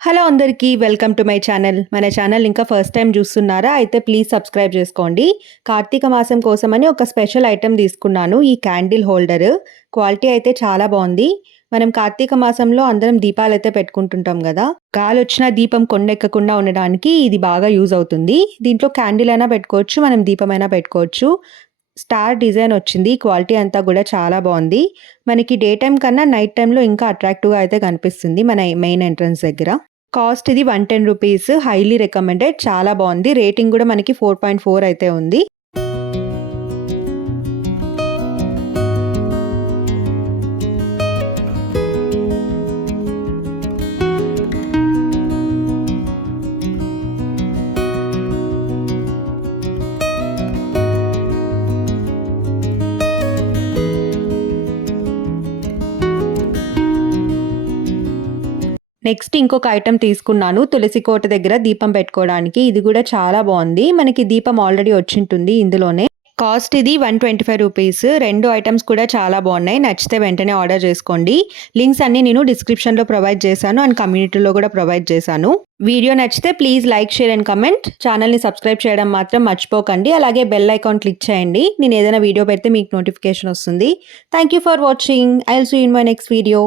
Hello అందరికీ welcome to my channel. మన channel ఇంకా ఫస్ట్ టైం చూస్తున్నారా? అయితే ప్లీజ్ సబ్స్క్రైబ్ చేసుకోండి. కార్తీక మాసం కోసమని ఒక స్పెషల్ ఐటెం తీసుకున్నాను. ఈ క్యాండిల్ హోల్డర్ క్వాలిటీ అయితే చాలా బాగుంది. మనం కార్తీక మాసంలో అందరం దీపాలైతే పెట్టుకుంటుంటాం కదా. గాలొచ్చినా దీపం కొండెక్కకుండా ఉండడానికి ఇది బాగా యూజ్ అవుతుంది. దీంట్లో క్యాండిల్ అయినా పెట్టుకోవచ్చు, మనం దీపమైనా పెట్టుకోవచ్చు. స్టార్ డిజైన్ వచ్చింది. క్వాలిటీ అంతా కూడా చాలా బాగుంది. మనకి డే టైం కన్నా నైట్ టైంలో ఇంకా అట్రాక్టివ్గా అయితే కనిపిస్తుంది మన మెయిన్ ఎంట్రన్స్ దగ్గర. కాస్ట్ ఇది 110 రూపీస్. Highly recommended. చాలా బాగుంది. రేటింగ్ కూడా మనకి 4.4 అయితే ఉంది. నెక్స్ట్ ఇంకొక ఐటెం తీసుకున్నాను. తులసి కోట దగ్గర దీపం పెట్టుకోవడానికి. ఇది కూడా చాలా బాగుంది. మనకి దీపం ఆల్రెడీ వచ్చింటుంది ఇందులోనే. కాస్ట్ ఇది 125 రూపీస్. 2 ఐటమ్స్ కూడా చాలా బాగున్నాయి. నచ్చితే వెంటనే ఆర్డర్ చేసుకోండి. లింక్స్ అన్ని నేను డిస్క్రిప్షన్లో ప్రొవైడ్ చేశాను అండ్ కమ్యూనిటీలో కూడా ప్రొవైడ్ చేశాను. వీడియో నచ్చితే please like, share and comment. ఛానల్ని సబ్స్క్రైబ్ చేయడం మాత్రం మర్చిపోకండి. అలాగే బెల్ ఐకాన్ క్లిక్ చేయండి. నేను ఏదైనా వీడియో పెడితే మీకు నోటిఫికేషన్ వస్తుంది. Thank you for watching. I will see you in my next video.